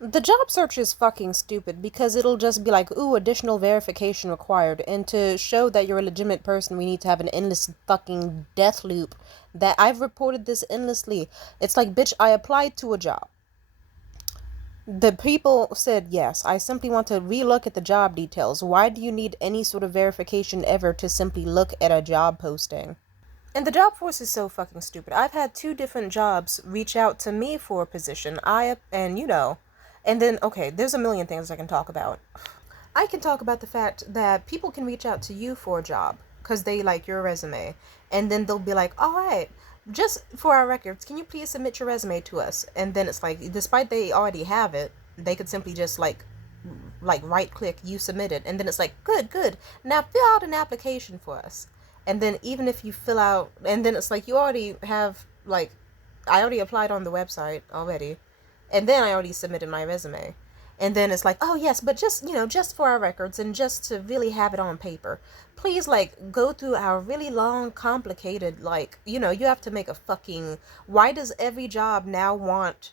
The job search is fucking stupid because it'll just be like, ooh, additional verification required. And to show that you're a legitimate person, we need to have an endless fucking death loop that I've reported this endlessly. It's like, bitch, I applied to a job. The people said yes. I simply want to relook at the job details. Why do you need any sort of verification ever to simply look at a job posting? And the job force is so fucking stupid. I've had two different jobs reach out to me for a position. And then okay, there's a million things I can talk about. I can talk about the fact that people can reach out to you for a job because they like your resume, and then they'll be like, "All right, just for our records, can you please submit your resume to us?" And then it's like, despite they already have it, they could simply just like right click, you submit it, and then it's like, good, good. Now fill out an application for us. And then even if you fill out, and then it's like you already have like, I already applied on the website already, and then I already submitted my resume. And then it's like, oh yes, but just, just for our records and just to really have it on paper, please like go through our really long, complicated, like, you have to make a fucking, why does every job now want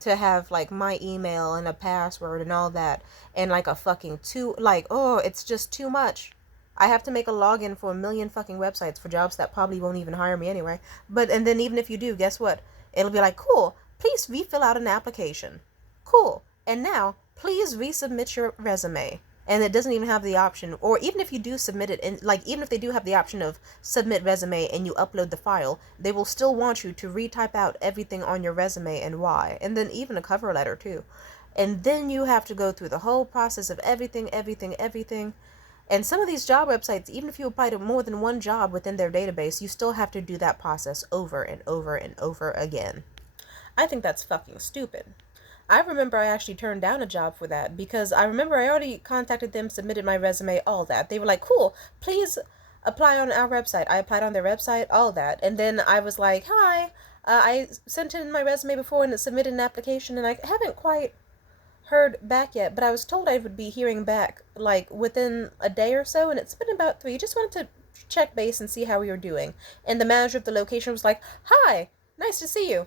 to have like my email and a password and all that, and like a fucking two, like, oh, it's just too much. I have to make a login for a million fucking websites for jobs that probably won't even hire me anyway. But, and then even if you do, guess what? It'll be like, cool, please refill out an application. Cool. And now, please resubmit your resume. And it doesn't even have the option, or even if you do submit it, and like, even if they do have the option of submit resume and you upload the file, they will still want you to retype out everything on your resume and why. And then even a cover letter too. And then you have to go through the whole process of everything, everything, everything. And some of these job websites, even if you apply to more than one job within their database, you still have to do that process over and over and over again. I think that's fucking stupid. I remember I actually turned down a job for that because I remember I already contacted them, submitted my resume, all that. They were like, cool, please apply on our website. I applied on their website, all that. And then I was like, hi, I sent in my resume before and submitted an application, and I haven't quite heard back yet, but I was told I would be hearing back like within a day or so, and it's been about 3. Just wanted to check base and see how we were doing. And the manager of the location was like, hi, nice to see you.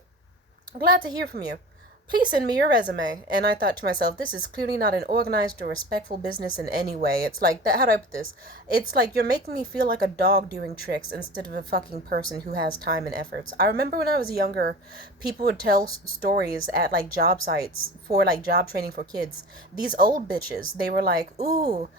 Glad to hear from you. Please send me your resume. And I thought to myself, this is clearly not an organized or respectful business in any way. It's like that. How do I put this? It's like you're making me feel like a dog doing tricks instead of a fucking person who has time and efforts. I remember when I was younger, people would tell stories at like job sites for like job training for kids. These old bitches, they were like, ooh,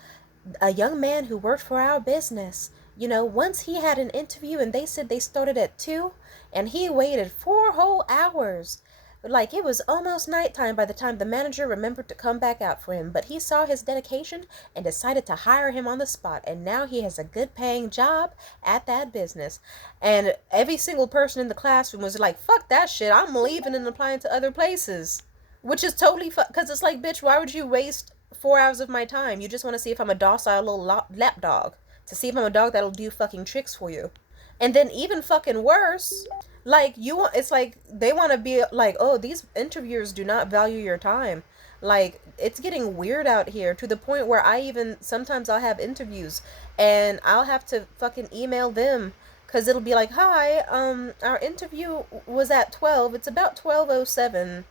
a young man who worked for our business. Once he had an interview and they said they started at 2 and he waited 4 whole hours. Like, it was almost nighttime by the time the manager remembered to come back out for him, but he saw his dedication and decided to hire him on the spot, and now he has a good paying job at that business. And every single person in the classroom was like, fuck that shit, I'm leaving and applying to other places. Which is totally because it's like, bitch, why would you waste 4 hours of my time? You just want to see if I'm a docile little lap dog. To see if I'm a dog that'll do fucking tricks for you. And then even fucking worse, like it's like they want to be like, oh, these interviewers do not value your time. Like, it's getting weird out here to the point where I even sometimes I'll have interviews and I'll have to fucking email them because it'll be like, hi, our interview was at 12. It's about 12:07.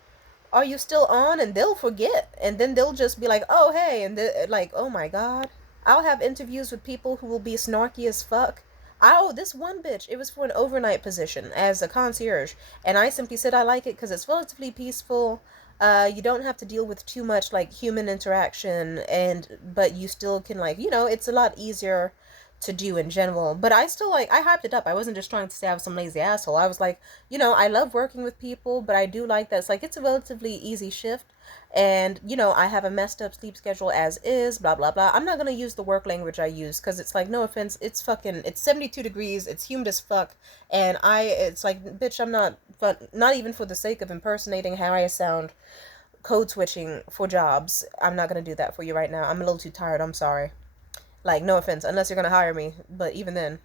Are you still on? And they'll forget, and then they'll just be like, oh hey, and like, oh my god. I'll have interviews with people who will be snarky as fuck. Oh, this one bitch, it was for an overnight position as a concierge, and I simply said I like it because it's relatively peaceful. You don't have to deal with too much like human interaction, and but you still can, like, it's a lot easier to do in general. But I still, like, I hyped it up. I wasn't just trying to say I was some lazy asshole. I was like, I love working with people, but I do like that it's a relatively easy shift. And, I have a messed up sleep schedule as is, blah, blah, blah. I'm not going to use the work language I use because it's like, no offense, it's 72 degrees, it's humid as fuck. And it's like, bitch, I'm not even for the sake of impersonating how I sound, code switching for jobs. I'm not going to do that for you right now. I'm a little too tired. I'm sorry. Like, no offense, unless you're gonna hire me, but even then.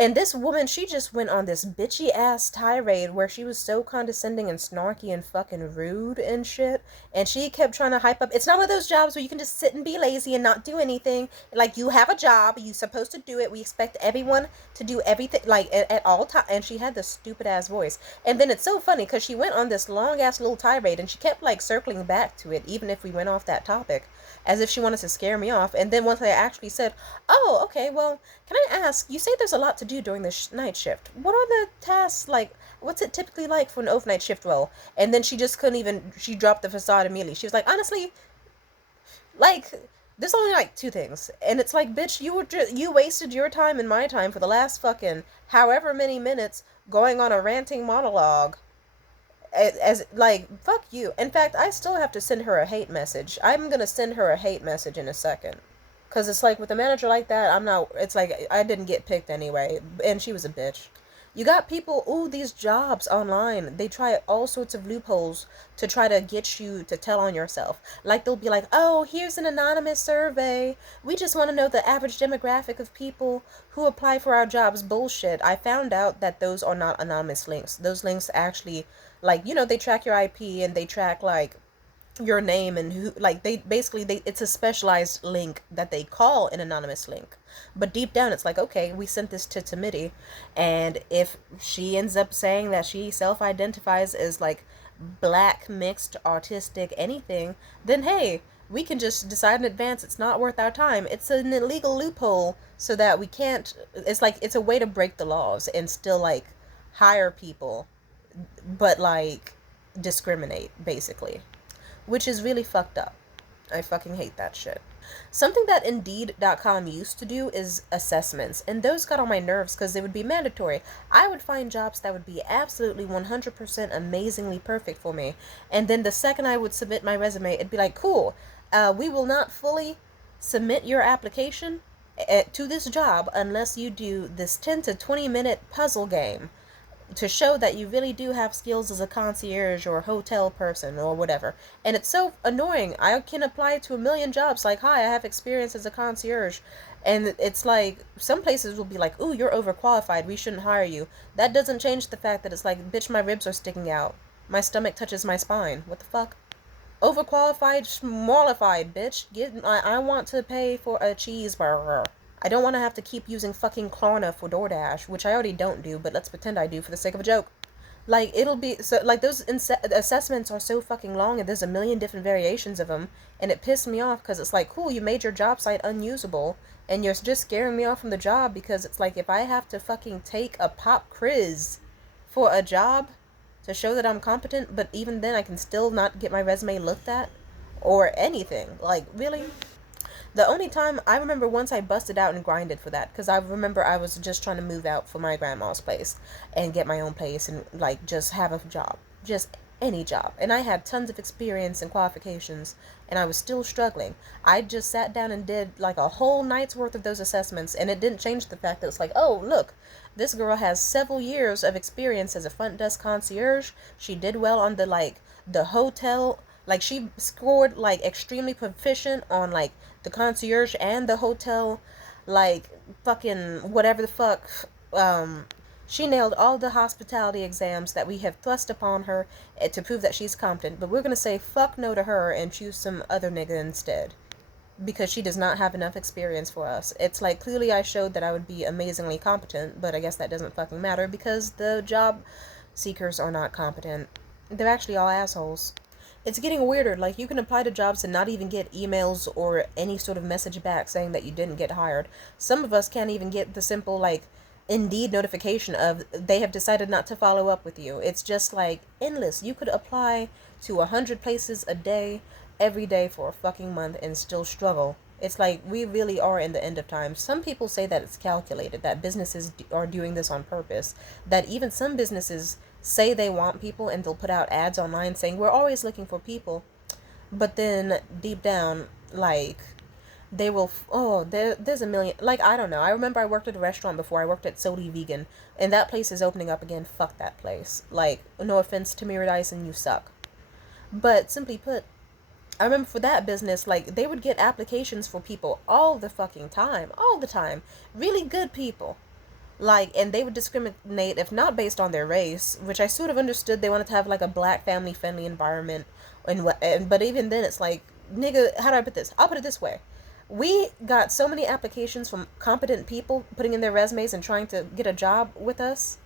And this woman, she just went on this bitchy ass tirade where she was so condescending and snarky and fucking rude and shit. And she kept trying to hype up. It's not one of those jobs where you can just sit and be lazy and not do anything. Like, you have a job, you're supposed to do it. We expect everyone to do everything, like, at all times. And she had this stupid ass voice. And then it's so funny because she went on this long ass little tirade and she kept, like, circling back to it, even if we went off that topic, as if she wanted to scare me off. And then once I actually said, oh, okay, well, can I ask, you say there's a lot to do during the night shift. What are the tasks like? What's it typically like for an overnight shift role? And then she just couldn't even, she dropped the facade immediately. She was like, honestly, like, there's only like two things. And it's like, bitch, you wasted your time and my time for the last fucking however many minutes going on a ranting monologue. As like, fuck you. In fact, I still have to send her a hate message. I'm gonna send her a hate message in a second. Because it's like, with a manager like that, I'm not, it's like, I didn't get picked anyway. And she was a bitch. You got people, ooh, these jobs online, they try all sorts of loopholes to try to get you to tell on yourself. Like, they'll be like, oh, here's an anonymous survey. We just want to know the average demographic of people who apply for our jobs. Bullshit. I found out that those are not anonymous links. Those links actually, like, you know, they track your IP and they track, like, your name and who, like, they basically, it's a specialized link that they call an anonymous link, but deep down it's like, okay, we sent this to Timidity, and if she ends up saying that she self-identifies as like black, mixed, autistic, anything, then hey, we can just decide in advance it's not worth our time. It's an illegal loophole so that we can't, it's like, it's a way to break the laws and still like hire people, but like discriminate basically, which is really fucked up. I fucking hate that shit. Something that Indeed.com used to do is assessments, and those got on my nerves because they would be mandatory. I would find jobs that would be absolutely 100% amazingly perfect for me, and then the second I would submit my resume, it'd be like, cool, we will not fully submit your application to this job unless you do this 10 to 20 minute puzzle game to show that you really do have skills as a concierge or a hotel person or whatever. And it's so annoying. I can apply to a million jobs like, hi, I have experience as a concierge. And it's like, some places will be like, ooh, you're overqualified, we shouldn't hire you. That doesn't change the fact that it's like, bitch, my ribs are sticking out. My stomach touches my spine. What the fuck? Overqualified, smallified, bitch. I want to pay for a cheeseburger. I don't want to have to keep using fucking Klarna for DoorDash, which I already don't do, but let's pretend I do for the sake of a joke. Like, it'll be, so, like, those assessments are so fucking long, and there's a million different variations of them, and it pissed me off, because it's like, cool, you made your job site unusable, and you're just scaring me off from the job, because it's like, if I have to fucking take a pop quiz for a job to show that I'm competent, but even then I can still not get my resume looked at, or anything, like, really? The only time I remember, once I busted out and grinded for that, because I remember I was just trying to move out for my grandma's place and get my own place and like just have a job, just any job. And I had tons of experience and qualifications, and I was still struggling. I just sat down and did like a whole night's worth of those assessments, and it didn't change the fact that it's like, oh, look, this girl has several years of experience as a front desk concierge. She did well on the hotel, like she scored like extremely proficient on like the concierge and the hotel, like fucking whatever the fuck. She nailed all the hospitality exams that we have thrust upon her to prove that she's competent, but we're gonna say fuck no to her and choose some other nigga instead, because she does not have enough experience for us. It's like, clearly I showed that I would be amazingly competent, but I guess that doesn't fucking matter because the job seekers are not competent. They're actually all assholes. It's getting weirder. Like, you can apply to jobs and not even get emails or any sort of message back saying that you didn't get hired. Some of us can't even get the simple, like, Indeed notification of they have decided not to follow up with you. It's just, like, endless. You could apply to 100 places a day, every day for a fucking month and still struggle. It's like, we really are in the end of time. Some people say that it's calculated, that businesses are doing this on purpose, that even some businesses say they want people and they'll put out ads online saying we're always looking for people, but then deep down, like, they will, oh, there's a million, like, I don't know. I remember I worked at a restaurant before. I worked at Soli Vegan, and that place is opening up again. Fuck that place. Like, no offense to Mira Dyson, you suck. But simply put, I remember for that business, like, they would get applications for people all the fucking time. All the time. Really good people. Like, and they would discriminate if not based on their race, which I sort of understood. They wanted to have like a black family friendly environment, but even then it's like, nigga, how do I put this? I'll put it this way: we got so many applications from competent people putting in their resumes and trying to get a job with us,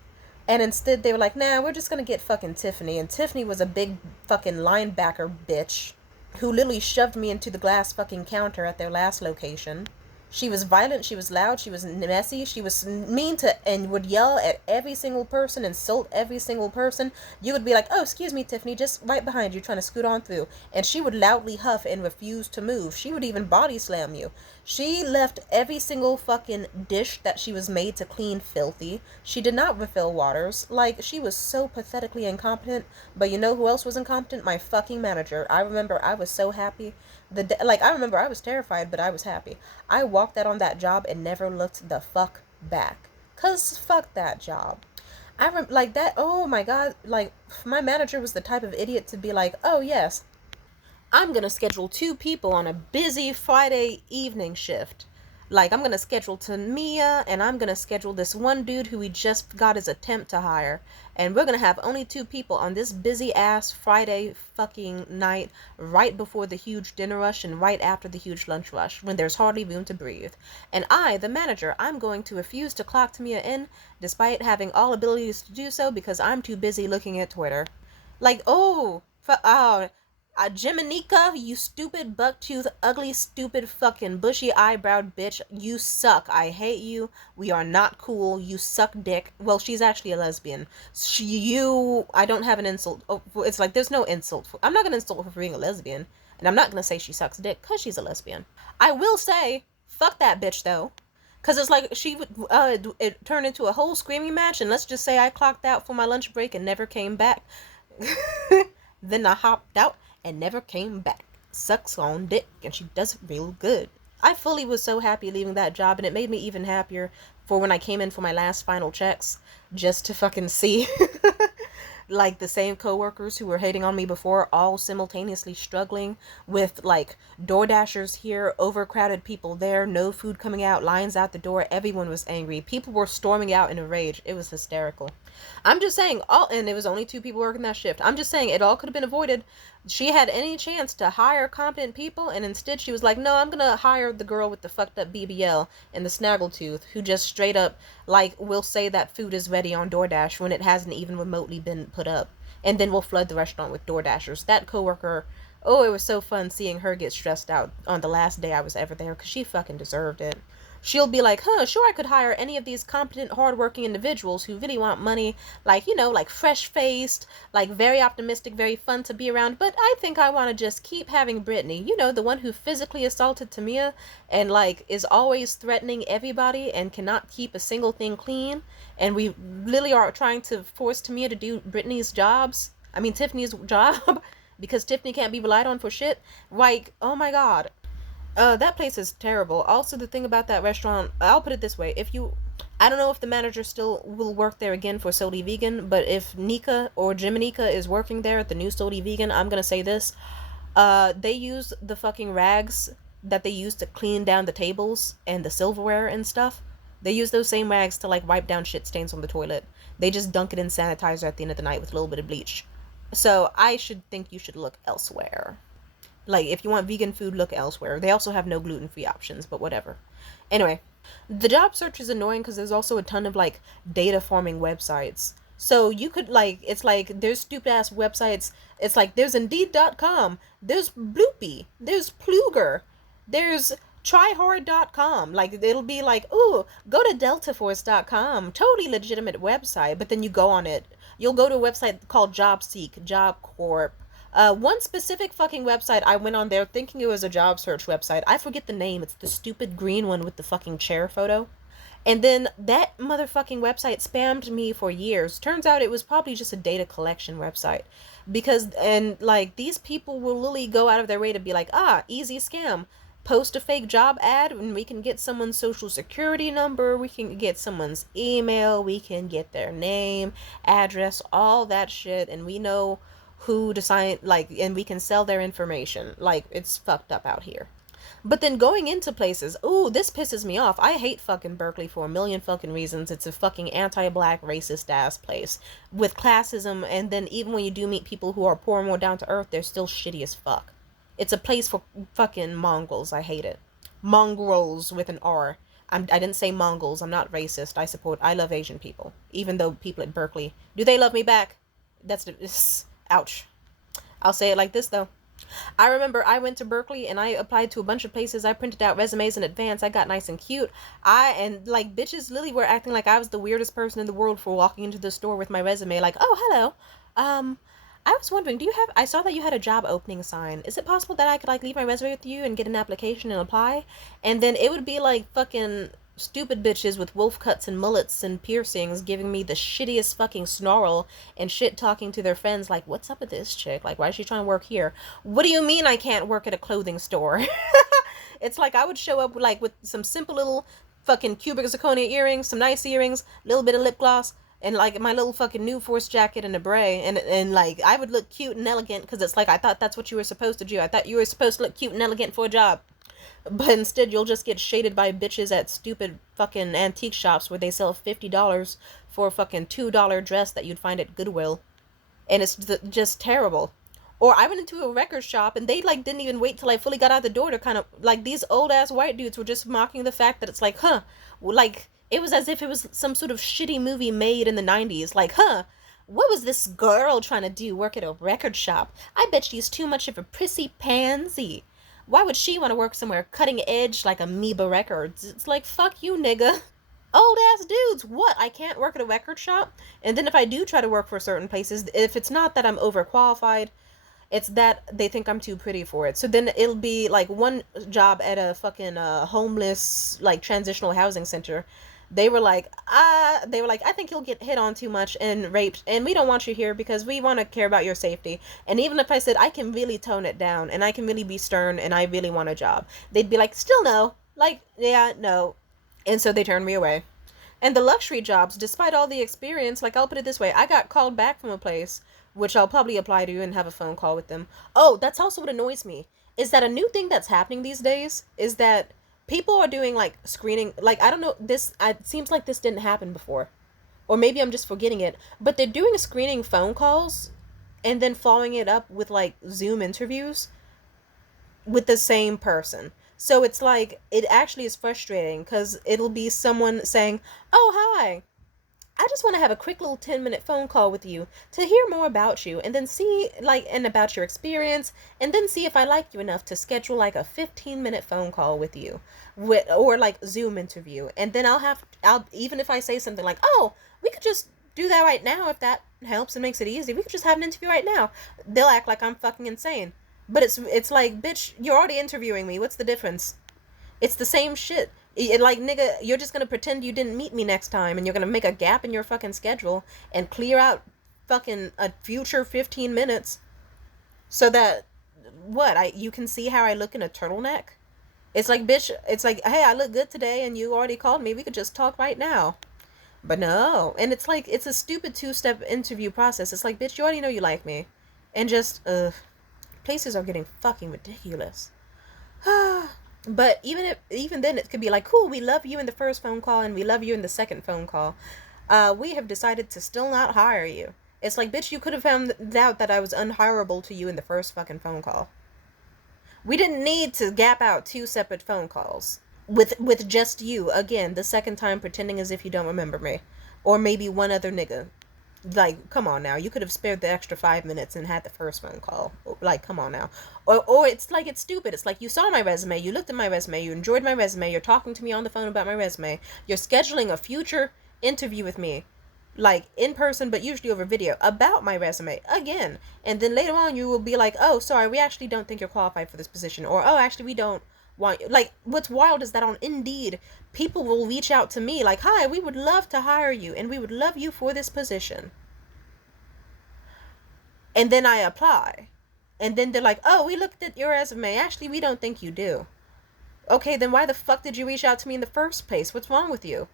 and instead they were like, nah, we're just gonna get fucking Tiffany. And Tiffany was a big fucking linebacker bitch who literally shoved me into the glass fucking counter at their last location. She was violent, she was loud, she was messy, she was mean to, and would yell at every single person, insult every single person. You would be like, oh, excuse me, Tiffany, just right behind you, trying to scoot on through. And she would loudly huff and refuse to move. She would even body slam you. She left every single fucking dish that she was made to clean filthy. She did not refill waters. Like, she was so pathetically incompetent. But you know who else was incompetent? My fucking manager. I remember I was so happy. I remember I was terrified, but I was happy. I walked out on that job and never looked the fuck back. 'Cause fuck that job. Like that, oh my god, like, my manager was the type of idiot to be like, oh yes, I'm gonna schedule 2 people on a busy Friday evening shift. Like, I'm gonna schedule Tamia, and I'm gonna schedule this one dude who we just got his attempt to hire. And we're gonna have only 2 people on this busy ass Friday fucking night, right before the huge dinner rush and right after the huge lunch rush, when there's hardly room to breathe. And I, the manager, I'm going to refuse to clock Tamia in, despite having all abilities to do so, because I'm too busy looking at Twitter. Like, Jiminica, you stupid bucktooth, ugly, stupid, fucking bushy eyebrowed bitch. You suck. I hate you. We are not cool. You suck dick. Well, she's actually a lesbian. I don't have an insult. Oh, it's like, there's no insult. I'm not gonna insult her for being a lesbian. And I'm not gonna say she sucks dick, because she's a lesbian. I will say, fuck that bitch, though. Because it's like, she would, it turned into a whole screaming match, and let's just say I clocked out for my lunch break and never came back. Then I hopped out and never came back. Sucks on dick, and she does it real good. I fully was so happy leaving that job, and it made me even happier for when I came in for my last final checks, just to fucking see like the same coworkers who were hating on me before, all simultaneously struggling with like DoorDashers here, overcrowded people there, no food coming out, lines out the door. Everyone was angry. People were storming out in a rage. It was hysterical. I'm just saying, and it was only 2 people working that shift. I'm just saying, it all could have been avoided. She had any chance to hire competent people, and instead she was like, no, I'm gonna hire the girl with the fucked up BBL and the snaggletooth, who just straight up, like, will say that food is ready on DoorDash when it hasn't even remotely been put up. And then we'll flood the restaurant with DoorDashers. That coworker, oh, it was so fun seeing her get stressed out on the last day I was ever there, because she fucking deserved it. She'll be like, sure, I could hire any of these competent, hardworking individuals who really want money, like, like fresh-faced, like very optimistic, very fun to be around, but I think I want to just keep having Brittany, the one who physically assaulted Tamia and, like, is always threatening everybody and cannot keep a single thing clean, and we really are trying to force Tamia to do Tiffany's job, because Tiffany can't be relied on for shit. Like, oh my god. That place is terrible. Also, the thing about that restaurant, I'll put it this way. I don't know if the manager still will work there again for Soli Vegan, but if Nika or Jiminica is working there at the new Soli Vegan, I'm gonna say this. They use the fucking rags that they use to clean down the tables and the silverware and stuff. They use those same rags to, like, wipe down shit stains on the toilet. They just dunk it in sanitizer at the end of the night with a little bit of bleach. So, I should think you should look elsewhere. Like, if you want vegan food, look elsewhere. They also have no gluten-free options, but whatever. Anyway, the job search is annoying because there's also a ton of, like, data farming websites. So you could, like, it's like, there's stupid-ass websites. It's like, there's Indeed.com, there's Bloopy, there's Pluger, there's tryhard.com. Like, it'll be like, ooh, go to deltaforce.com, totally legitimate website. But then you go on it. You'll go to a website called JobSeek, Job Corp. One specific fucking website, I went on there thinking it was a job search website. I forget the name. It's the stupid green one with the fucking chair photo. And then that motherfucking website spammed me for years. Turns out it was probably just a data collection website. Like, these people will literally go out of their way to be like, easy scam. Post a fake job ad and we can get someone's social security number, we can get someone's email, we can get their name, address, all that shit, and we know who to sign, like, and we can sell their information. Like, it's fucked up out here. But then going into places, ooh, this pisses me off. I hate fucking Berkeley for a million fucking reasons. It's a fucking anti-black racist ass place with classism, and then even when you do meet people who are poor and more down to earth, they're still shitty as fuck. It's a place for fucking Mongols. I hate it. Mongrels with an R. I didn't say Mongols. I'm not racist. I love Asian people. Even though people at Berkeley, do they love me back? Ouch. I'll say it like this though. I remember I went to Berkeley and I applied to a bunch of places. I printed out resumes in advance. I got nice and cute. Like bitches literally were acting like I was the weirdest person in the world for walking into the store with my resume. Like, oh, hello. I was wondering, I saw that you had a job opening sign. Is it possible that I could like leave my resume with you and get an application and apply? And then it would be like fucking stupid bitches with wolf cuts and mullets and piercings giving me the shittiest fucking snarl and shit talking to their friends like, what's up with this chick? Like, why is she trying to work here? What do you mean I can't work at a clothing store? It's like I would show up like with some simple little fucking cubic zirconia earrings, some nice earrings, a little bit of lip gloss, and like my little fucking New Force jacket and a beret, and like I would look cute and elegant because it's like I thought that's what you were supposed to do. I thought you were supposed to look cute and elegant for a job. But instead, you'll just get shaded by bitches at stupid fucking antique shops where they sell $50 for a fucking $2 dress that you'd find at Goodwill. And it's just terrible. Or I went into a record shop and they like didn't even wait till I fully got out the door to kind of like these old ass white dudes were just mocking the fact that it's like, like it was as if it was some sort of shitty movie made in the 90s. Like, what was this girl trying to do? Work at a record shop? I bet she's too much of a prissy pansy. Why would she want to work somewhere cutting edge like Amoeba Records? It's like, fuck you, nigga. Old ass dudes, what? I can't work at a record shop? And then if I do try to work for certain places, if it's not that I'm overqualified, it's that they think I'm too pretty for it. So then it'll be like one job at a fucking homeless, like transitional housing center. They were like, I think you'll get hit on too much and raped, and we don't want you here because we want to care about your safety. And even if I said I can really tone it down and I can really be stern and I really want a job, they'd be like, still no. Like, yeah, no. And so they turned me away. And the luxury jobs, despite all the experience, like I'll put it this way, I got called back from a place, which I'll probably apply to and have a phone call with them. Oh, that's also what annoys me, is that a new thing that's happening these days is that people are doing like screening, like I don't know, it seems like this didn't happen before, or maybe I'm just forgetting it, but they're doing screening phone calls and then following it up with like Zoom interviews with the same person. So it's like it actually is frustrating because it'll be someone saying, oh, hi, I just want to have a quick little 10-minute phone call with you to hear more about you and then see, like, and about your experience, and then see if I like you enough to schedule, like, a 15-minute phone call with you, or, like, Zoom interview. And then even if I say something like, oh, we could just do that right now if that helps and makes it easy. We could just have an interview right now. They'll act like I'm fucking insane. But it's like, bitch, you're already interviewing me. What's the difference? It's the same shit. Like, nigga, you're just gonna pretend you didn't meet me next time, and you're gonna make a gap in your fucking schedule and clear out fucking a future 15 minutes so that, you can see how I look in a turtleneck? It's like, bitch, it's like, hey, I look good today, and you already called me. We could just talk right now. But no. And it's like, it's a stupid two-step interview process. It's like, bitch, you already know you like me. And just, places are getting fucking ridiculous. But even then, it could be like, cool, we love you in the first phone call and we love you in the second phone call. We have decided to still not hire you. It's like, bitch, you could have found out that I was unhireable to you in the first fucking phone call. We didn't need to gap out 2 separate phone calls with just you, again, the second time pretending as if you don't remember me. Or maybe one other nigga. Like, come on now. You could have spared the extra 5 minutes and had the first phone call. Like, come on now. Or it's like, it's stupid. It's like, you saw my resume, you looked at my resume, you enjoyed my resume, you're talking to me on the phone about my resume, you're scheduling a future interview with me, like, in person, but usually over video, about my resume, again. And then later on, you will be like, oh, sorry, we actually don't think you're qualified for this position. Or, oh, actually, we don't want you. Like, what's wild is that on Indeed, people will reach out to me like, hi, we would love to hire you, and we would love you for this position. And then I apply. And then they're like, oh, we looked at your resume. Actually, we don't think you do. Okay, then why the fuck did you reach out to me in the first place? What's wrong with you?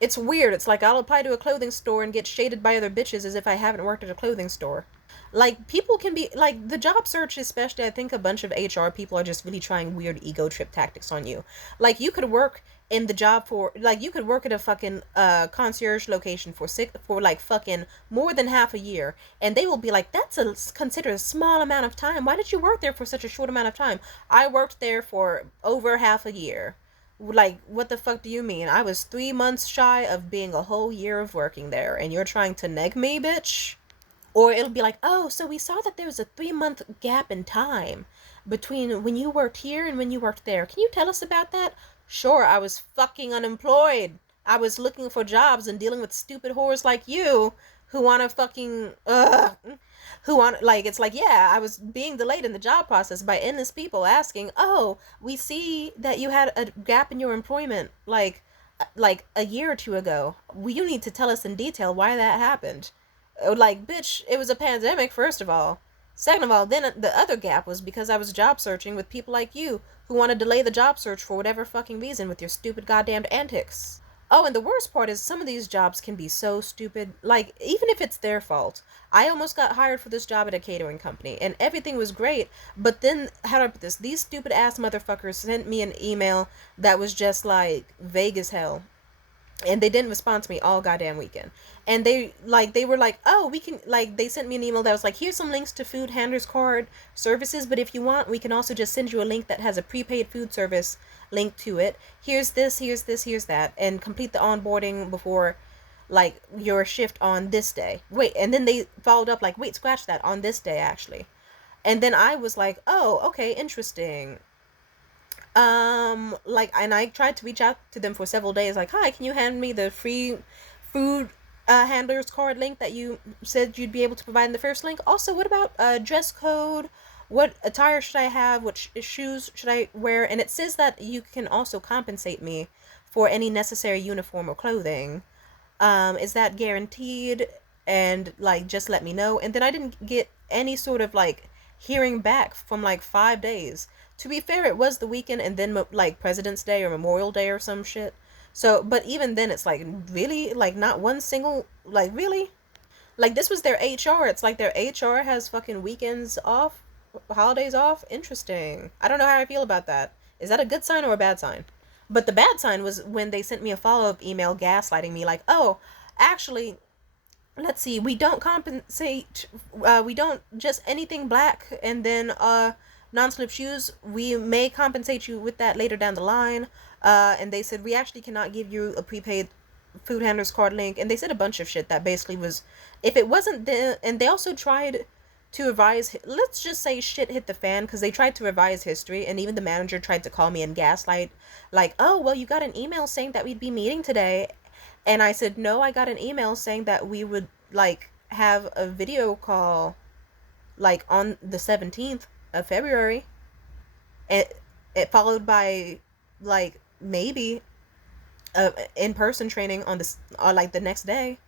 It's weird. It's like I'll apply to a clothing store and get shaded by other bitches as if I haven't worked at a clothing store. Like, people can be like, the job search, especially, I think a bunch of HR people are just really trying weird ego trip tactics on you. Like, you could work in the job for, like, you could work at a fucking concierge location for like fucking more than half a year, and they will be like, that's a considered a small amount of time. Why did you work there for such a short amount of time? I worked there for over half a year. Like, what the fuck do you mean? I was 3 months shy of being a whole year of working there, and you're trying to neg me, bitch? Or it'll be like, oh, so we saw that there was a 3 month gap in time between when you worked here and when you worked there. Can you tell us about that? Sure, I was fucking unemployed. I was looking for jobs and dealing with stupid whores like you who want to fucking, who want, like, it's like, yeah, I was being delayed in the job process by endless people asking, oh, we see that you had a gap in your employment, like a year or two ago. Well, you need to tell us in detail why that happened. Like, bitch, it was a pandemic, first of all. Second of all, then the other gap was because I was job searching with people like you who want to delay the job search for whatever fucking reason with your stupid goddamn antics. Oh, and the worst part is some of these jobs can be so stupid. Like, even if it's their fault. I almost got hired for this job at a catering company, and everything was great, but then, how do I put this? These stupid ass motherfuckers sent me an email that was just, like, vague as hell, and they didn't respond to me all goddamn weekend. And they were like, oh, we can, like, they sent me an email that was like, here's some links to food handlers card services, but if you want, we can also just send you a link that has a prepaid food service link to it. Here's this, here's this, here's that, and complete the onboarding before, like, your shift on this day. Wait, and then they followed up like, wait, scratch that, on this day actually. And then I was like, oh, okay, interesting. Like, and I tried to reach out to them for several days, like, hi, can you hand me the free food handler's card link that you said you'd be able to provide in the first link? Also, what about dress code? What attire should I have? What shoes should I wear? And it says that you can also compensate me for any necessary uniform or clothing. Is that guaranteed? And, like, just let me know. And then I didn't get any sort of, like, hearing back from like 5 days. To be fair, it was the weekend and then like President's Day or Memorial Day or some shit. So, but even then, it's like, really, like, not one single, like, really, like, this was their HR. It's like their HR has fucking weekends off, holidays off. Interesting. I don't know how I feel about that. Is that a good sign or a bad sign? But the bad sign was when they sent me a follow-up email gaslighting me, like, oh, actually, let's see, we don't compensate, we don't just anything black, and then non-slip shoes, we may compensate you with that later down the line. And they said we actually cannot give you a prepaid food handler's card link, and they said a bunch of shit that basically was, if it wasn't the, and they also tried to revise, let's just say shit hit the fan, because they tried to revise history, and even the manager tried to call me and gaslight, like, oh, well, you got an email saying that we'd be meeting today. And I said, no, I got an email saying that we would, like, have a video call, like, on the 17th of February. It followed by, like, maybe a in-person training on this, or like the next day.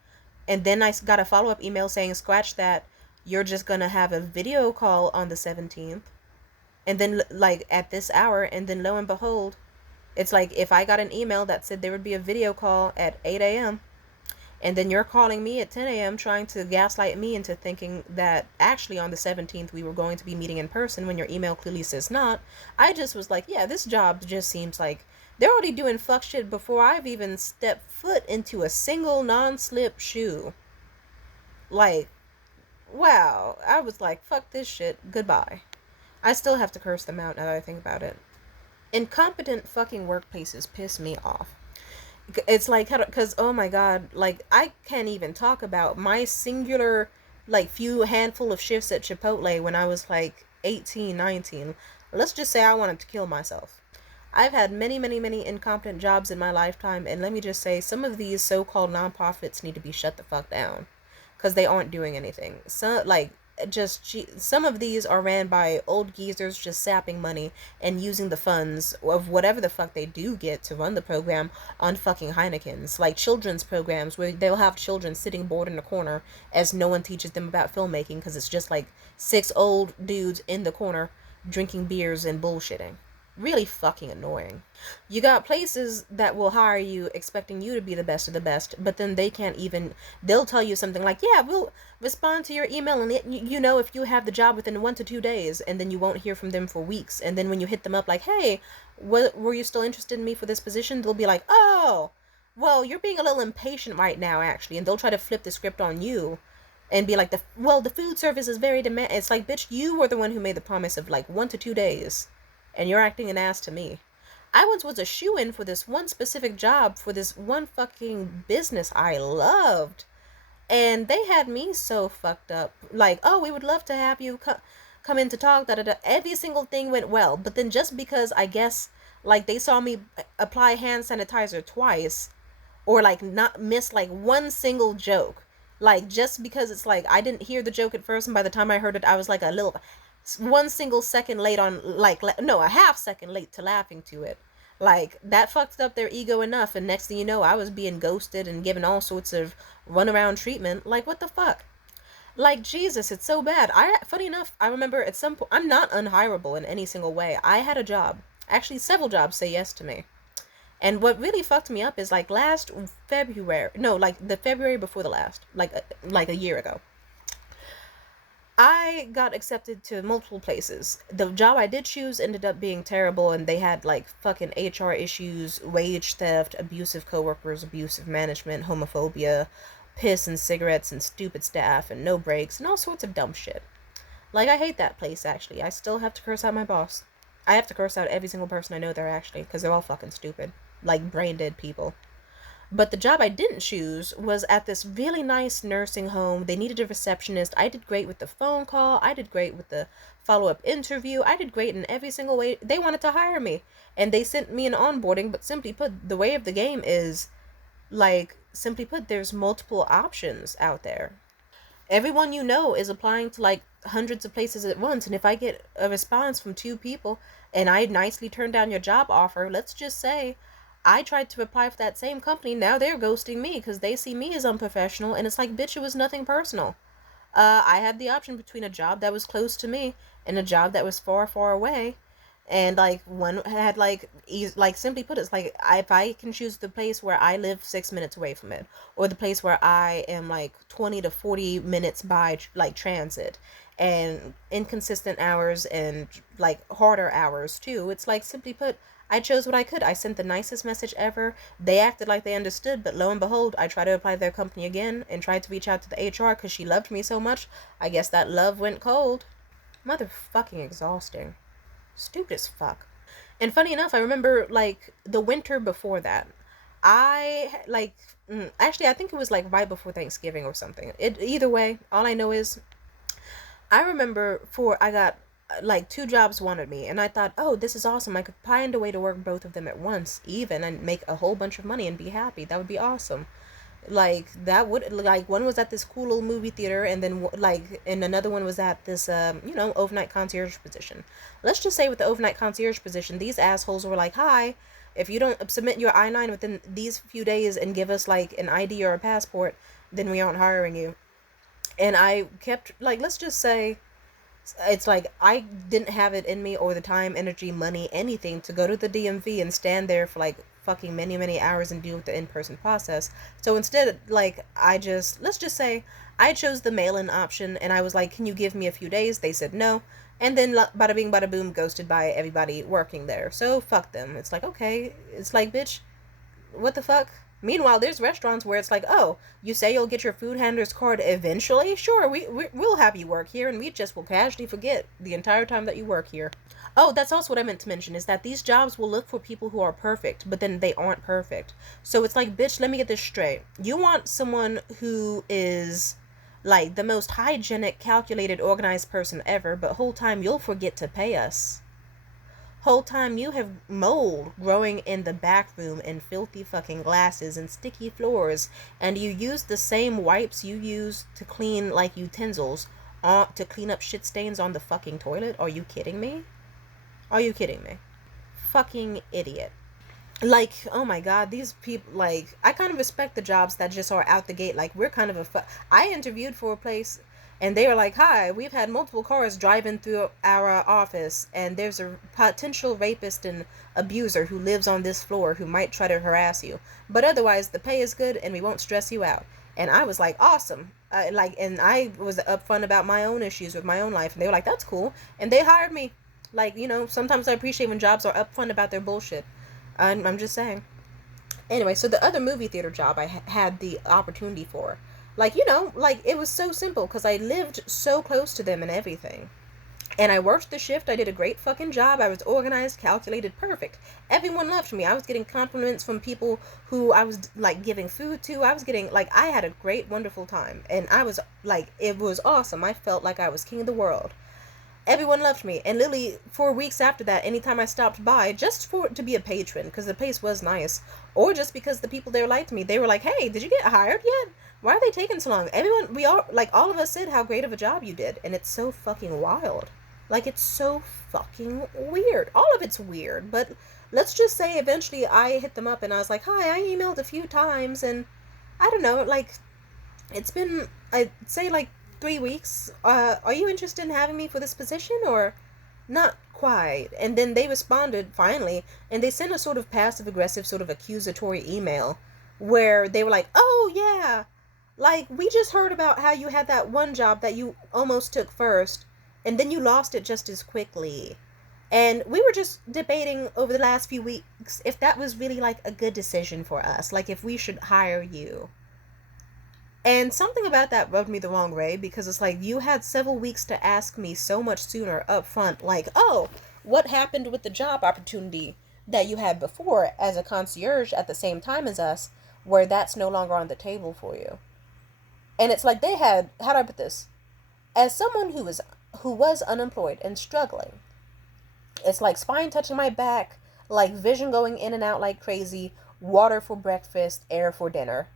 And then I got a follow-up email saying, scratch that, you're just gonna have a video call on the 17th. And then, like, at this hour, and then lo and behold, it's like, if I got an email that said there would be a video call at 8 a.m., and then you're calling me at 10 a.m. trying to gaslight me into thinking that actually on the 17th we were going to be meeting in person when your email clearly says not. I just was like, yeah, this job just seems like they're already doing fuck shit before I've even stepped foot into a single non-slip shoe. Like, wow. I was like, fuck this shit. Goodbye. I still have to curse them out now that I think about it. Incompetent fucking workplaces piss me off. It's like, because, oh my god, like, I can't even talk about my singular, like, few handful of shifts at Chipotle when I was like 18, 19. Let's just say I wanted to kill myself. I've had many, many, many incompetent jobs in my lifetime, and let me just say, some of these so-called nonprofits need to be shut the fuck down, because they aren't doing anything. So, like, just, some of these are ran by old geezers just sapping money and using the funds of whatever the fuck they do get to run the program on fucking Heinekens, like children's programs where they'll have children sitting bored in the corner as no one teaches them about filmmaking, because it's just like 6 old dudes in the corner drinking beers and bullshitting. Really fucking annoying. You got places that will hire you expecting you to be the best of the best, but then they can't even, they'll tell you something like, yeah, we'll respond to your email and you know if you have the job within 1 to 2 days, and then you won't hear from them for weeks. And then when you hit them up like, hey, what, were you still interested in me for this position? They'll be like, oh, well, you're being a little impatient right now, actually. And they'll try to flip the script on you and be like, the food service is very demand. It's like, bitch, you were the one who made the promise of like 1 to 2 days, and you're acting an ass to me. I once was a shoe-in for this one specific job for this one fucking business I loved. And they had me so fucked up. Like, oh, we would love to have you come in to talk, da da da. Every single thing went well. But then just because I guess, like, they saw me apply hand sanitizer twice, or like not miss like one single joke, like just because it's like I didn't hear the joke at first, and by the time I heard it I was like a little 1 single second late on, like, no, a half second late to laughing to it. Like, that fucked up their ego enough, and next thing you know I was being ghosted and given all sorts of runaround treatment. Like, what the fuck? Like, Jesus, it's so bad. Funny enough, I remember at some point, I'm not unhireable in any single way. I had a job, actually several jobs say yes to me. And what really fucked me up is like last February, no, like the February before the last, like a year ago, I got accepted to multiple places. The job I did choose ended up being terrible, and they had like fucking HR issues, wage theft, abusive coworkers, abusive management, homophobia, piss and cigarettes and stupid staff and no breaks and all sorts of dumb shit. Like, I hate that place, actually. I still have to curse out my boss. I have to curse out every single person I know there, actually, because they're all fucking stupid. Like, brain dead people. But the job I didn't choose was at this really nice nursing home. They needed a receptionist. I did great with the phone call. I did great with the follow-up interview. I did great in every single way. They wanted to hire me. And they sent me an onboarding, but simply put, the way of the game is, like, simply put, there's multiple options out there. Everyone you know is applying to like hundreds of places at once, and if I get a response from 2 people and I nicely turn down your job offer, let's just say I tried to apply for that same company, now they're ghosting me because they see me as unprofessional, and it's like, bitch, it was nothing personal. I had the option between a job that was close to me and a job that was far, far away. And like one had like simply put, it's like, if I can choose the place where I live 6 minutes away from it, or the place where I am like 20 to 40 minutes by like transit, and inconsistent hours and like harder hours too, it's like, simply put, I chose what I could. I sent the nicest message ever. They acted like they understood, but lo and behold, I tried to apply to their company again and tried to reach out to the HR because she loved me so much. I guess that love went cold. Motherfucking exhausting. Stupid as fuck. And funny enough, I remember like the winter before that, I like actually I think it was like right before Thanksgiving or something. It either way, all I know is I remember I got like 2 jobs wanted me, and I thought, oh, this is awesome. I could find a way to work both of them at once, even, and make a whole bunch of money and be happy. That would be awesome. Like, that would, like, one was at this cool little movie theater, and then like, and another one was at this overnight concierge position. Let's just say with the overnight concierge position, these assholes were like, hi, if you don't submit your I-9 within these few days and give us like an ID or a passport, then we aren't hiring you. And I kept, like, let's just say it's like I didn't have it in me, or the time, energy, money, anything to go to the DMV and stand there for like fucking many, many hours and deal with the in-person process. So instead, like, let's just say I chose the mail-in option, and I was like, can you give me a few days? They said no. And then bada bing bada boom, ghosted by everybody working there. So fuck them. It's like, okay, it's like, bitch, what the fuck? Meanwhile, there's restaurants where it's like, oh, you say you'll get your food handler's card eventually? Sure, we'll have you work here, and we just will casually forget the entire time that you work here. Oh, that's also what I meant to mention, is that these jobs will look for people who are perfect, but then they aren't perfect. So it's like, bitch, let me get this straight. You want someone who is like the most hygienic, calculated, organized person ever, but whole time you'll forget to pay us. Whole time you have mold growing in the back room, and filthy fucking glasses and sticky floors, and you use the same wipes you use to clean like utensils to clean up shit stains on the fucking toilet. Are you kidding me? Are you kidding me? Fucking idiot. Like, oh my god, these people, like, I kind of respect the jobs that just are out the gate. Like, we're kind of I interviewed for a place, And they were like, hi, we've had multiple cars driving through our office, and there's a potential rapist and abuser who lives on this floor who might try to harass you. But otherwise, the pay is good and we won't stress you out. And I was like, awesome. And I was upfront about my own issues with my own life. And they were like, that's cool. And they hired me. Like, sometimes I appreciate when jobs are upfront about their bullshit. I'm just saying. Anyway, so the other movie theater job I had the opportunity for, like it was so simple because I lived so close to them and everything. And I worked the shift. I did a great fucking job. I was organized, calculated, perfect. Everyone loved me. I was getting compliments from people who I was like giving food to. I was getting like, I had a great, wonderful time. And I was like, it was awesome. I felt like I was king of the world. Everyone loved me. And literally 4 weeks after that, anytime I stopped by, just for to be a patron, because the place was nice, or just because the people there liked me, they were like, hey, did you get hired yet? Why are they taking so long? Everyone, all of us said how great of a job you did. And it's so fucking wild. Like, it's so fucking weird. All of it's weird, but let's just say eventually I hit them up and I was like, hi, I emailed a few times, and I don't know, like, it's been, I'd say, like, 3 weeks. Are you interested in having me for this position, or not quite? And then they responded, finally, and they sent a sort of passive-aggressive, sort of accusatory email where they were like, oh, yeah, like, we just heard about how you had that one job that you almost took first, and then you lost it just as quickly. And we were just debating over the last few weeks if that was really like a good decision for us, like if we should hire you. And something about that rubbed me the wrong way, because it's like, you had several weeks to ask me so much sooner up front, like, oh, what happened with the job opportunity that you had before as a concierge at the same time as us, where that's no longer on the table for you. And it's like, they had, how do I put this? As someone who was unemployed and struggling, it's like spine touching my back, like vision going in and out like crazy, water for breakfast, air for dinner.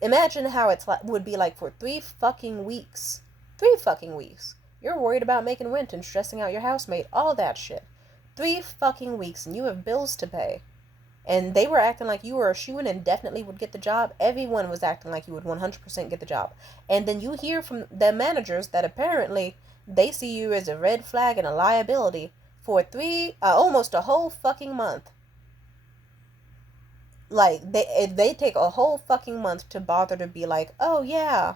Imagine how it would be like for 3 fucking weeks. 3 fucking weeks. You're worried about making rent and stressing out your housemate, all that shit. 3 fucking weeks, and you have bills to pay. And they were acting like you were a shoo-in and definitely would get the job. Everyone was acting like you would 100% get the job. And then you hear from the managers that apparently they see you as a red flag and a liability for almost a whole fucking month. Like, they take a whole fucking month to bother to be like, oh yeah,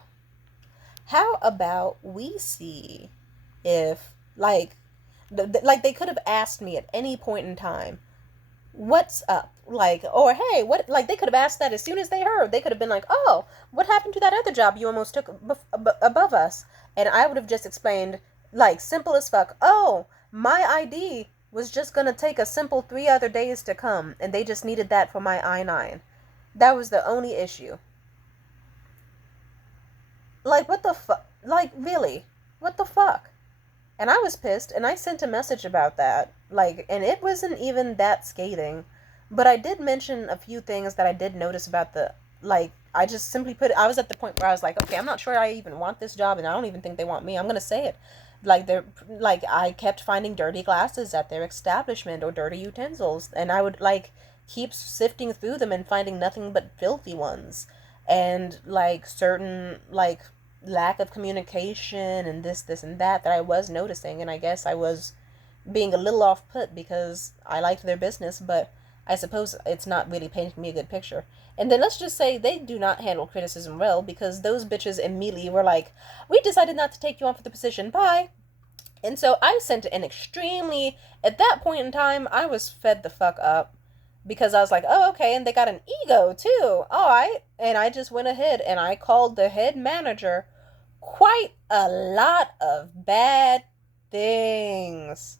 how about we see if, like they could have asked me at any point in time, what's up? Like, or hey, what, like, they could have asked that as soon as they heard. They could have been like, oh, what happened to that other job you almost took above us? And I would have just explained, like, simple as fuck, oh, my ID was just gonna take a simple 3 other days to come, and they just needed that for my I-9. That was the only issue. Like, what the fuck? Like, really? What the fuck? And I was pissed, and I sent a message about that. Like, and it wasn't even that scathing. But I did mention a few things that I did notice about I just simply I was at the point where I was like, okay, I'm not sure I even want this job, and I don't even think they want me. I'm gonna say it. I kept finding dirty glasses at their establishment, or dirty utensils, and I would, like, keep sifting through them and finding nothing but filthy ones. And, like, certain, like, lack of communication and this and that I was noticing, and I guess I was being a little off put because I liked their business, but I suppose it's not really painting me a good picture. And then let's just say they do not handle criticism well, because those bitches immediately were like, we decided not to take you on for the position, bye. And so I sent an extremely, at that point in time, I was fed the fuck up, because I was like, oh, okay, and they got an ego too. All right. And I just went ahead and I called the head manager quite a lot of bad things.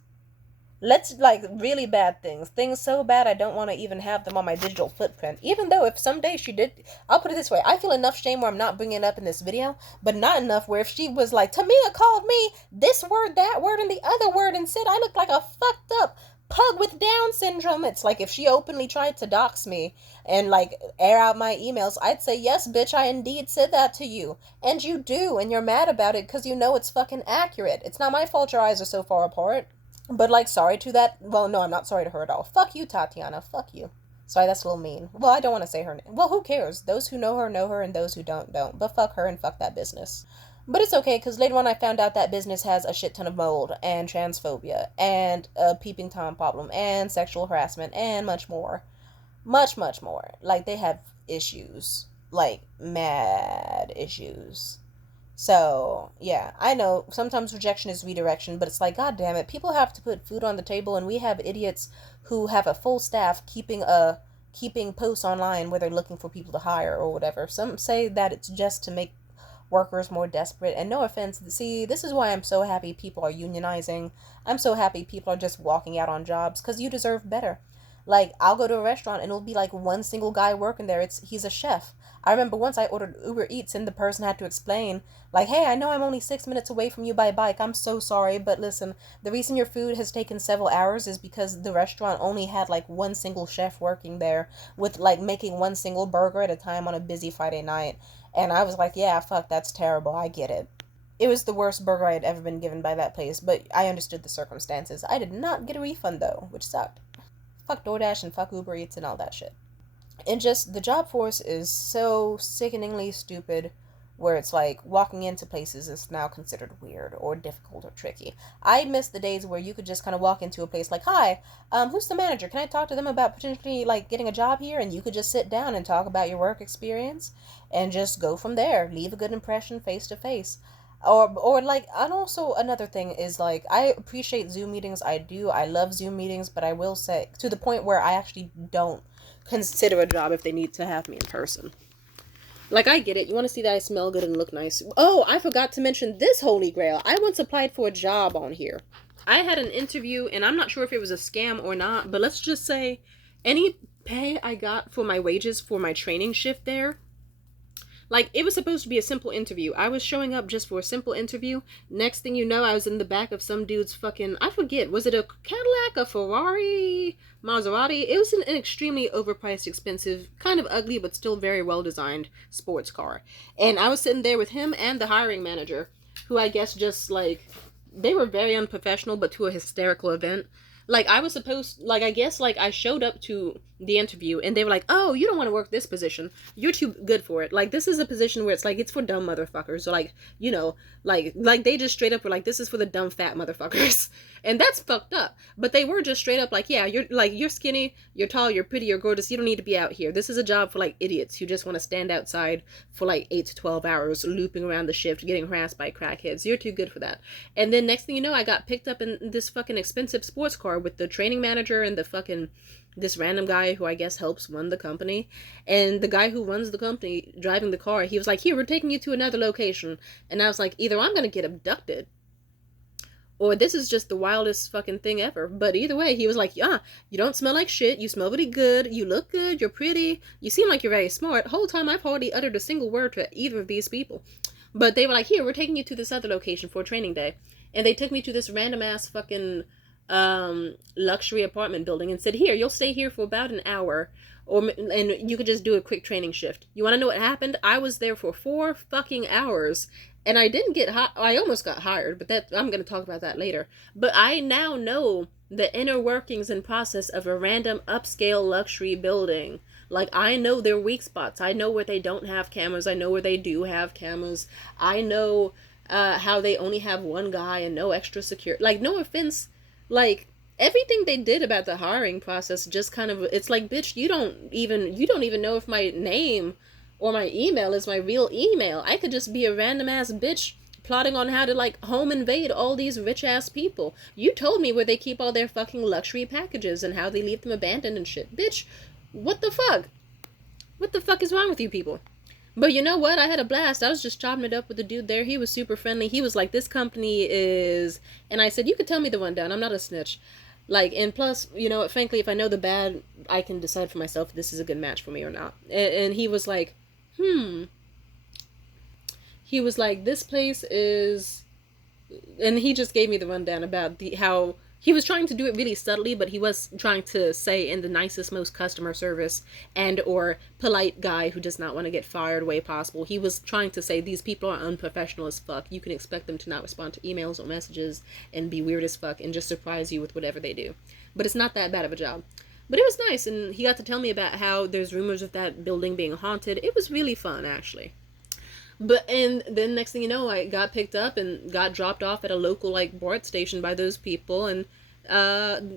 Really bad things. Things so bad I don't want to even have them on my digital footprint. Even though if someday she did, I'll put it this way, I feel enough shame where I'm not bringing it up in this video, but not enough where if she was like, Tamia called me this word, that word, and the other word, and said I looked like a fucked up pug with Down syndrome. It's like if she openly tried to dox me and, like, air out my emails, I'd say, yes, bitch, I indeed said that to you. And you do, and you're mad about it because you know it's fucking accurate. It's not my fault your eyes are so far apart. But, like, sorry to that. Well, no, I'm not sorry to her at all. Fuck you, Tatiana. Fuck you. Sorry, that's a little mean. Well, I don't want to say her name. Well, who cares? Those who know her, and those who don't. But fuck her and fuck that business. But it's okay, because later on I found out that business has a shit ton of mold and transphobia and a peeping Tom problem and sexual harassment and much more. Much, much more. Like, they have issues. Like, mad issues. So, yeah, I know sometimes rejection is redirection, but it's like, god damn it, people have to put food on the table, and we have idiots who have a full staff keeping posts online where they're looking for people to hire or whatever. Some say that it's just to make workers more desperate. And no offense, see, this is why I'm so happy people are unionizing. I'm so happy people are just walking out on jobs, because you deserve better. Like, I'll go to a restaurant and it'll be like one single guy working there. He's a chef. I remember once I ordered Uber Eats and the person had to explain, like, hey, I know I'm only 6 minutes away from you by bike. I'm so sorry, but listen, the reason your food has taken several hours is because the restaurant only had like one single chef working there with like making one single burger at a time on a busy Friday night. And I was like, yeah, fuck, that's terrible. I get it. It was the worst burger I had ever been given by that place, but I understood the circumstances. I did not get a refund though, which sucked. Fuck DoorDash and fuck Uber Eats and all that shit. And just the job force is so sickeningly stupid, where it's like walking into places is now considered weird or difficult or tricky. I miss the days where you could just kind of walk into a place like, hi, who's the manager? Can I talk to them about potentially like getting a job here? And you could just sit down and talk about your work experience and just go from there. Leave a good impression face to face. Or like, and also another thing is like, I appreciate Zoom meetings. I do. I love Zoom meetings, but I will say to the point where I actually don't consider a job if they need to have me in person. Like, I get it. You want to see that I smell good and look nice. Oh, I forgot to mention this holy grail. I once applied for a job on here. I had an interview, and I'm not sure if it was a scam or not, but let's just say any pay I got for my wages for my training shift there, like, it was supposed to be a simple interview. I was showing up just for a simple interview. Next thing you know, I was in the back of some dude's fucking, I forget, was it a Cadillac, a Ferrari, Maserati? It was an extremely overpriced, expensive, kind of ugly, but still very well designed sports car. And I was sitting there with him and the hiring manager, who I guess just like, they were very unprofessional, but to a hysterical event. Like, I was supposed, like, I guess, like, I showed up to the interview and they were like, oh, you don't want to work this position. You're too good for it. Like, this is a position where it's like, it's for dumb motherfuckers. So, like, you know, like they just straight up were like, this is for the dumb fat motherfuckers. And that's fucked up. But they were just straight up like, yeah, you're skinny, you're tall, you're pretty, you're gorgeous. You don't need to be out here. This is a job for, like, idiots who just want to stand outside for, like, 8 to 12 hours, looping around the shift, getting harassed by crackheads. You're too good for that. And then next thing you know, I got picked up in this fucking expensive sports car with the training manager and the fucking this random guy who I guess helps run the company. And the guy who runs the company driving the car, he was like, here, we're taking you to another location. And I was like, either I'm gonna get abducted or this is just the wildest fucking thing ever. But either way, he was like, yeah, you don't smell like shit, you smell really good, you look good, you're pretty, you seem like you're very smart. Whole time I've hardly uttered a single word to either of these people. But they were like, here, we're taking you to this other location for a training day. And they took me to this random ass fucking luxury apartment building and said, here, you'll stay here for about an hour, and you could just do a quick training shift. You want to know what happened? I was there for 4 fucking hours, and I didn't get I almost got hired, but that I'm going to talk about that later. But I now know the inner workings and process of a random upscale luxury building. Like, I know their weak spots. I know where they don't have cameras. I know where they do have cameras. I know how they only have one guy and no extra security. Like, no offense, like, everything they did about the hiring process just kind of, it's like, bitch, you don't even know if my name or my email is my real email. I could just be a random ass bitch plotting on how to, like, home invade all these rich ass people. You told me where they keep all their fucking luxury packages and how they leave them abandoned and shit. Bitch, what the fuck? What the fuck is wrong with you people? But you know what? I had a blast. I was just chopping it up with the dude there. He was super friendly. He was like, this company is... And I said, you could tell me the rundown. I'm not a snitch. Like, and plus, you know, frankly, if I know the bad, I can decide for myself if this is a good match for me or not. And he was like, He was like, this place is... And he just gave me the rundown about how... He was trying to do it really subtly, but he was trying to say in the nicest, most customer service and or polite guy who does not want to get fired way possible. He was trying to say these people are unprofessional as fuck. You can expect them to not respond to emails or messages and be weird as fuck and just surprise you with whatever they do. But it's not that bad of a job. But it was nice, and he got to tell me about how there's rumors of that building being haunted. It was really fun, actually. But and then next thing you know, I got picked up and got dropped off at a local like BART station by those people, and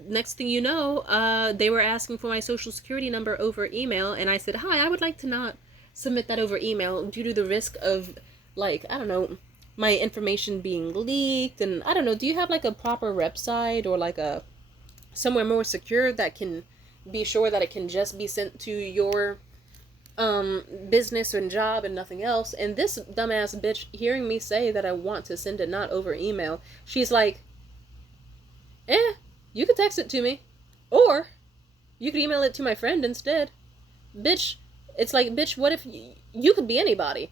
next thing you know, they were asking for my social security number over email, and I said, "Hi, I would like to not submit that over email due to the risk of like I don't know my information being leaked." And I don't know, do you have like a proper website or like a somewhere more secure that can be sure that it can just be sent to your business and job and nothing else? And this dumbass bitch hearing me say that I want to send it not over email, she's like, you could text it to me, or you could email it to my friend instead. Bitch, it's like, bitch, what if you could be anybody?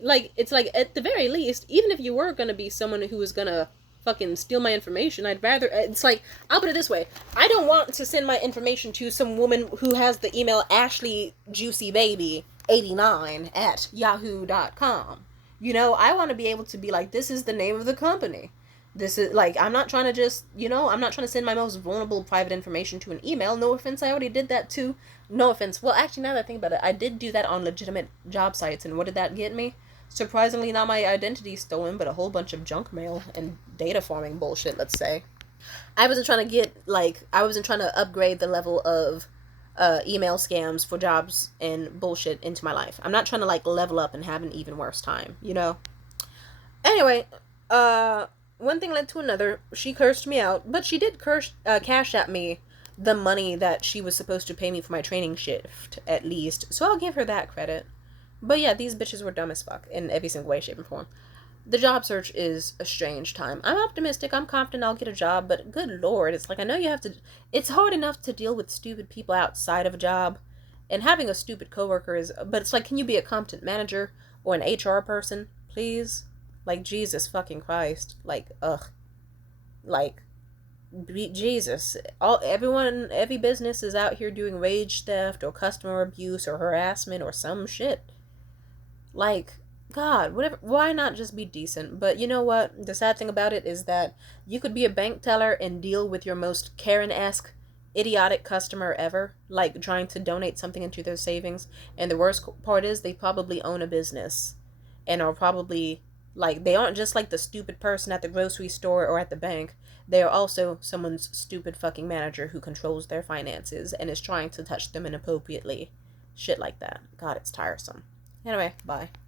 Like, it's like, at the very least, even if you were gonna be someone who was gonna fucking steal my information, I'd rather, it's like, I'll put it this way, I don't want to send my information to some woman who has the email ashleyjuicybaby89 at yahoo.com. You know, I want to be able to be like, this is the name of the company. This is like, I'm not trying to just, I'm not trying to send my most vulnerable private information to an email. No offense, I already did that too. No offense. Well, actually, now that I think about it, I did do that on legitimate job sites, and what did that get me? Surprisingly, not my identity stolen, but a whole bunch of junk mail and data farming bullshit, let's say. I wasn't trying to get, like, I wasn't trying to upgrade the level of email scams for jobs and bullshit into my life. I'm not trying to, like, level up and have an even worse time, you know? Anyway, one thing led to another. She cursed me out, but she did cash at me the money that she was supposed to pay me for my training shift, at least. So I'll give her that credit. But yeah, these bitches were dumb as fuck in every single way, shape, and form. The job search is a strange time. I'm optimistic. I'm confident I'll get a job, but good lord, it's like I know you have to. It's hard enough to deal with stupid people outside of a job, and having a stupid coworker is. But it's like, can you be a competent manager or an HR person, please? Like, Jesus fucking Christ. Like, ugh. Like, Jesus. Every business is out here doing wage theft or customer abuse or harassment or some shit. Like, God, whatever. Why not just be decent? But you know what? The sad thing about it is that you could be a bank teller and deal with your most Karen-esque, idiotic customer ever, like trying to donate something into their savings. And the worst part is they probably own a business and are probably like, they aren't just like the stupid person at the grocery store or at the bank. They are also someone's stupid fucking manager who controls their finances and is trying to touch them inappropriately. Shit like that. God, it's tiresome. Anyway, bye.